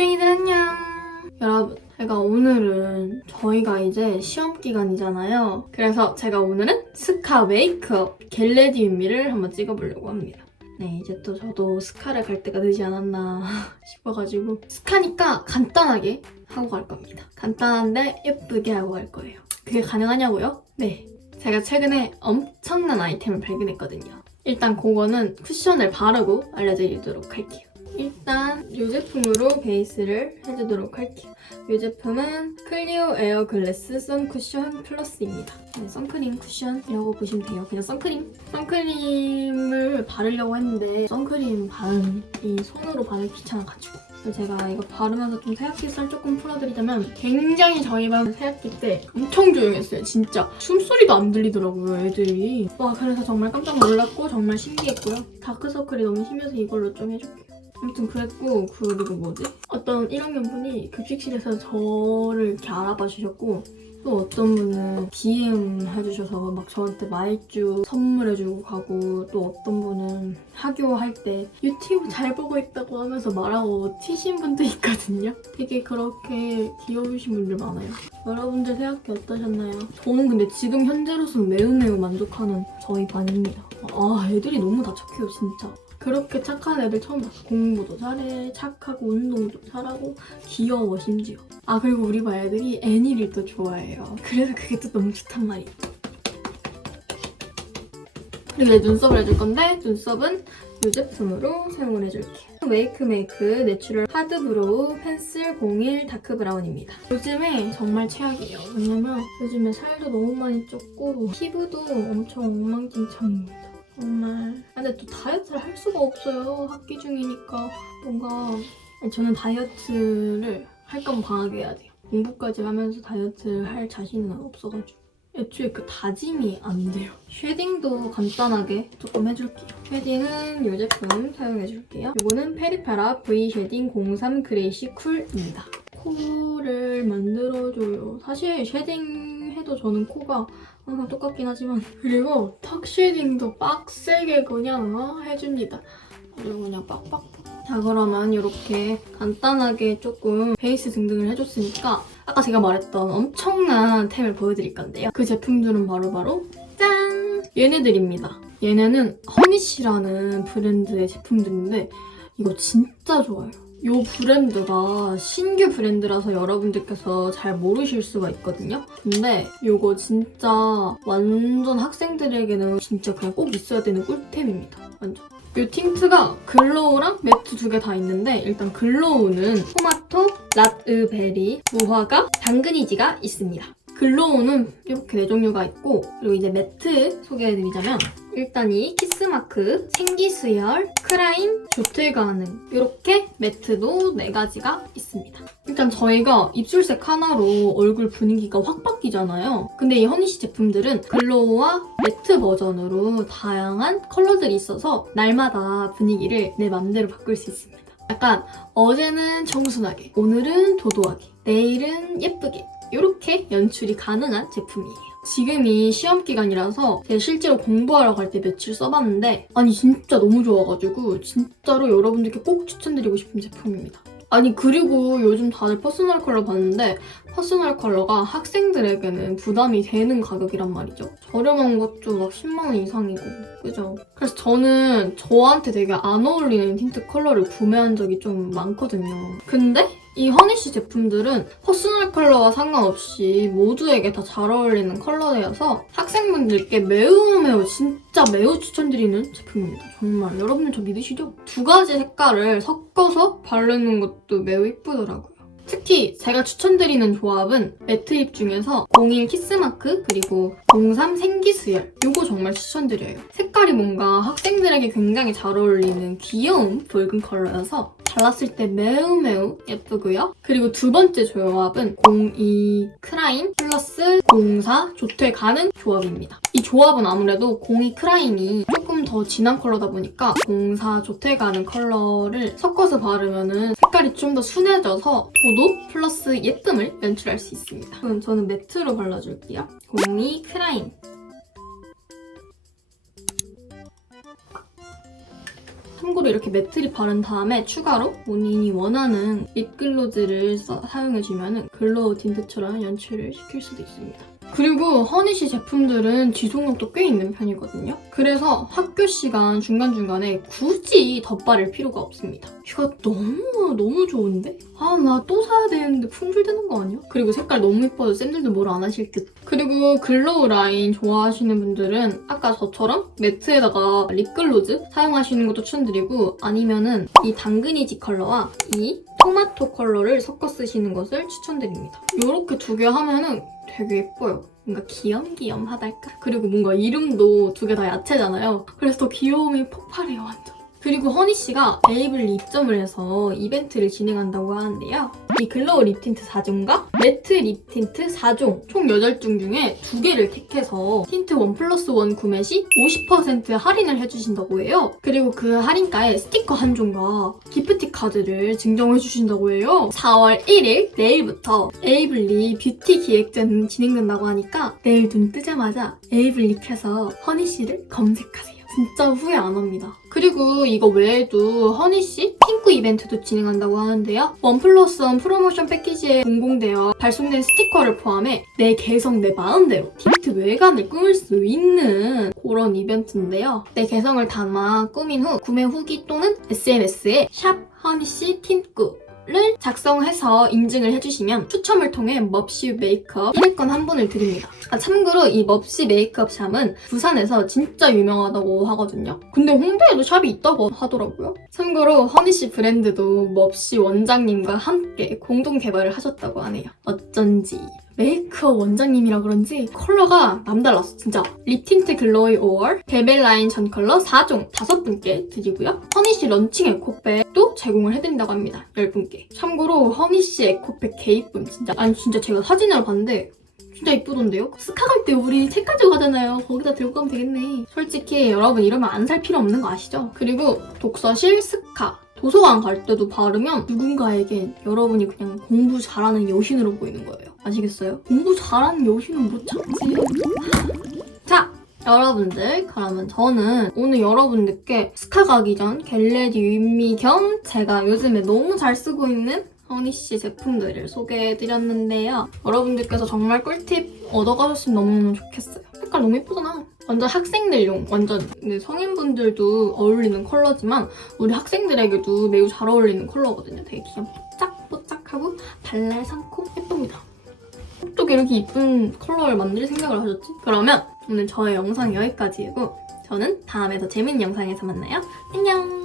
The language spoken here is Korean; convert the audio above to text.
쭈랭이들 안녕! 여러분, 오늘은 저희가 이제 시험 기간이잖아요. 그래서 제가 오늘은 스카 메이크업 겟레디 윗미를 한번 찍어보려고 합니다. 네, 이제 또 저도 스카를 갈 때가 되지 않았나 싶어가지고 스카니까 간단하게 하고 갈 겁니다. 간단한데 예쁘게 하고 갈 거예요. 그게 가능하냐고요? 네. 제가 최근에 엄청난 아이템을 발견했거든요. 일단 그거는 쿠션을 바르고 알려드리도록 할게요. 일단 이 제품으로 베이스를 해주도록 할게요. 이 제품은 클리오 에어 글래스 선 쿠션 플러스입니다. 네, 선크림 쿠션이라고 보시면 돼요. 그냥 선크림을 바르려고 했는데 선크림 바르기 손으로 바르기 귀찮아가지고 제가 이거 바르면서 좀 새학기살 조금 풀어드리자면 굉장히 저희 반 새학기 때 엄청 조용했어요. 진짜 숨소리도 안 들리더라고요, 애들이. 와, 그래서 정말 깜짝 놀랐고 정말 신기했고요. 다크서클이 너무 심해서 이걸로 좀 해줄게요. 아무튼 그랬고, 그리고 뭐지? 어떤 1학년 분이 급식실에서 저를 이렇게 알아봐 주셨고, 또 어떤 분은 DM 해주셔서 막 저한테 말주 선물해주고 가고, 또 어떤 분은 학교 할 때 유튜브 잘 보고 있다고 하면서 말하고 튀신 분도 있거든요. 되게 그렇게 귀여우신 분들 많아요. 여러분들 새학기 어떠셨나요? 저는 근데 지금 현재로서는 매우 만족하는 저희 반입니다. 아, 애들이 너무 다 착해요, 진짜. 그렇게 착한 애들 처음 봤어. 공부도 잘해, 착하고 운동도 잘하고 귀여워 심지어. 아, 그리고 우리 반 애들이 애니를 또 좋아해요. 그래서 그게 또 너무 좋단 말이야. 그리고 내 눈썹을 해줄 건데 눈썹은 이 제품으로 사용을 해줄게요. 웨이크메이크 내추럴 하드 브로우 펜슬 01 다크 브라운입니다. 요즘에 정말 최악이에요. 왜냐면 요즘에 살도 너무 많이 쪘고 피부도 엄청 엉망진창입니다. 정말. 근데 또 다이어트를 할 수가 없어요. 학기 중이니까 뭔가 저는 다이어트를 할 거면 방학에 해야 돼요. 공부까지 하면서 다이어트를 할 자신은 없어가지고 애초에 그 다짐이 안 돼요. 쉐딩도 간단하게 조금 해줄게요. 쉐딩은 이 제품 사용해줄게요. 이거는 페리페라 V 쉐딩 03 그레이시 쿨입니다. 코를 만들어줘요. 사실 쉐딩 해도 저는 코가 항상 똑같긴 하지만 그리고 턱 쉐딩도 빡세게 그냥 해줍니다. 그리고 그냥 빡빡. 자, 그러면 이렇게 간단하게 조금 베이스 등등을 해줬으니까 아까 제가 말했던 엄청난 템을 보여드릴 건데요. 그 제품들은 바로 짠! 얘네들입니다. 얘네는 허니쉬라는 브랜드의 제품들인데 이거 진짜 좋아요. 이 브랜드가 신규 브랜드라서 여러분들께서 잘 모르실 수가 있거든요. 근데 이거 진짜 완전 학생들에게는 진짜 그냥 꼭 있어야 되는 꿀템입니다. 완전. 이 틴트가 글로우랑 매트 두 개 다 있는데 일단 글로우는 토마토, 라스베리, 무화과, 당근이지가 있습니다. 글로우는 이렇게 4종류가 있고 그리고 이제 매트 소개해드리자면 일단 이 키스마크, 생기수열, 크라인, 조퇴가능 이렇게 매트도 4가지가 있습니다. 일단 저희가 입술색 하나로 얼굴 분위기가 확 바뀌잖아요. 근데 이 허니쉬 제품들은 글로우와 매트 버전으로 다양한 컬러들이 있어서 날마다 분위기를 내 맘대로 바꿀 수 있습니다. 약간 어제는 청순하게, 오늘은 도도하게, 내일은 예쁘게 이렇게 연출이 가능한 제품이에요. 지금이 시험 기간이라서 제가 실제로 공부하러 갈 때 며칠 써봤는데 아니 진짜 너무 좋아가지고 진짜로 여러분들께 꼭 추천드리고 싶은 제품입니다. 아니 그리고 요즘 다들 퍼스널 컬러 봤는데 퍼스널 컬러가 학생들에게는 부담이 되는 가격이란 말이죠. 저렴한 것도 막 10만 원 이상이고 그죠? 그래서 저는 저한테 되게 안 어울리는 틴트 컬러를 구매한 적이 좀 많거든요. 근데 이 허니쉬 제품들은 퍼스널 컬러와 상관없이 모두에게 다 잘 어울리는 컬러여서 학생분들께 진짜 매우 추천드리는 제품입니다. 정말 여러분들 저 믿으시죠? 2가지 색깔을 섞어서 바르는 것도 매우 예쁘더라고요. 특히 제가 추천드리는 조합은 매트 립 중에서 01 키스마크 그리고 03 생기수열 이거 정말 추천드려요. 색깔이 뭔가 학생들에게 굉장히 잘 어울리는 귀여운 붉은 컬러여서 발랐을 때 매우 예쁘고요. 그리고 2번째 조합은 02 크라인 플러스 04 조퇴 가능 조합입니다. 이 조합은 아무래도 02 크라인이 조금 더 진한 컬러다 보니까 04 조퇴 가능 컬러를 섞어서 바르면 색깔이 좀 더 순해져서 도도 플러스 예쁨을 연출할 수 있습니다. 그럼 저는 매트로 발라줄게요. 02 크라인. 참고로 이렇게 매트립 바른 다음에 추가로 본인이 원하는 립글로즈를 사용해주면 글로우 틴트처럼 연출을 시킬 수도 있습니다. 그리고 허니씨 제품들은 지속력도 꽤 있는 편이거든요. 그래서 학교 시간 중간중간에 굳이 덧바를 필요가 없습니다. 이거 너무 좋은데? 아, 나 또 사야 되는데 품절되는 거 아니야? 그리고 색깔 너무 예뻐서 쌤들도 뭘 안 하실 듯. 그리고 글로우 라인 좋아하시는 분들은 아까 저처럼 매트에다가 립글로즈 사용하시는 것도 추천드리고, 아니면은 이 당근이지 컬러와 이 토마토 컬러를 섞어 쓰시는 것을 추천드립니다. 이렇게 두 개 하면은 되게 예뻐요. 뭔가 귀염귀염하달까? 그리고 뭔가 이름도 두 개 다 야채잖아요. 그래서 더 귀여움이 폭발해요, 완전. 그리고 허니씨가 에이블리 입점을 해서 이벤트를 진행한다고 하는데요. 이 글로우 립 틴트 4종과 매트 립 틴트 4종 총 8종 중에 2개를 택해서 틴트 1+1 구매 시 50% 할인을 해주신다고 해요. 그리고 그 할인가에 스티커 한 종과 기프티 카드를 증정해주신다고 해요. 4월 1일 내일부터 에이블리 뷰티 기획전 진행된다고 하니까 내일 눈 뜨자마자 에이블리 켜서 허니씨를 검색하세요. 진짜 후회 안 합니다. 그리고 이거 외에도 허니씨 핑크 이벤트도 진행한다고 하는데요. 1+1 프로모션 패키지에 공공되어 발송된 스티커를 포함해 내 개성, 내 마음대로 틴트 외관을 꾸밀 수 있는 그런 이벤트인데요. 내 개성을 담아 꾸민 후 구매 후기 또는 SNS에 샵 허니씨 틴꾸 를 작성해서 인증을 해주시면 추첨을 통해 멉시 메이크업 1회권 한 분을 드립니다. 참고로 이 멉시 메이크업 샵은 부산에서 진짜 유명하다고 하거든요. 근데 홍대에도 샵이 있다고 하더라고요. 참고로 허니씨 브랜드도 멉시 원장님과 함께 공동 개발을 하셨다고 하네요. 어쩐지 메이크업 원장님이라 그런지 컬러가 남달랐어, 진짜. 립 틴트 글로이 5월, 베벨 라인 전 컬러 4종 5분께 드리고요. 허니씨 런칭 에코백도 제공을 해드린다고 합니다. 10분께. 참고로 허니씨 에코백 개 이쁨, 진짜. 아니, 진짜 제가 사진을 봤는데 진짜 이쁘던데요? 스카 갈 때 우리 책 가지고 가잖아요. 거기다 들고 가면 되겠네. 솔직히 여러분 이러면 안 살 필요 없는 거 아시죠? 그리고 독서실 스카. 도서관 갈 때도 바르면 누군가에겐 여러분이 그냥 공부 잘하는 여신으로 보이는 거예요. 아시겠어요? 공부 잘하는 여신은 못 참지. 자, 여러분들, 그러면 저는 오늘 여러분들께 스카 가기 전 겟레디 윗미 겸 제가 요즘에 너무 잘 쓰고 있는 허니씨 제품들을 소개해드렸는데요. 여러분들께서 정말 꿀팁 얻어가셨으면 너무너무 좋겠어요. 색깔 너무 예쁘잖아. 완전 학생들용, 완전 성인분들도 어울리는 컬러지만 우리 학생들에게도 매우 잘 어울리는 컬러거든요. 되게 뽀짝뽀짝하고 발랄 상콤 예쁩니다. 어떻게 이렇게 이쁜 컬러를 만들 생각을 하셨지? 그러면 오늘 저의 영상 여기까지이고 저는 다음에 더 재밌는 영상에서 만나요. 안녕!